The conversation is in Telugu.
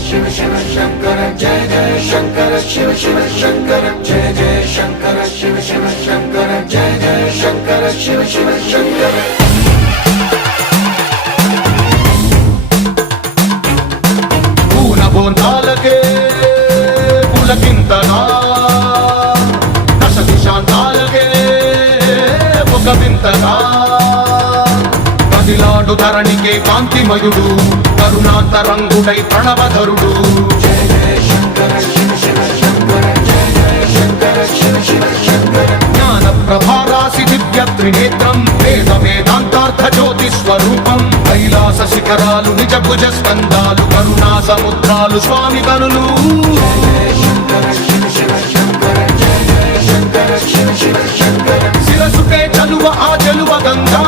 शिव शिव शंकर जय जय शंकर शिव शिव शंकर जय जय शंकर शिव शिव शंकर जय जय शंकर शिव शिव शंकर పూల బోందాలకే పులకింతగా దశ దిశాంతాలకే ఒక వింతగా కదిలాడు ధరణికే కాంతిమయుడు కరుణాంతరంగుడై ప్రణవధరుడు जय जय शंकर शिव शिव शंकर जय जय शंकर शिव शिव शंकर జ్ఞాన ప్రభారాసి దివ్య త్రినేత్రం వేద వేదాంతార్థ జ్యోతి స్వరూపం కైలాస శిఖరాలు నిజ భుజ స్కందాలు కరుణా సముద్రాలు స్వామి కనులు जय शंकर शिव शिव शंकर जय जय शंकर शिव शिव शंकर శిరసుకే చలువ ఆ జలువ గంగా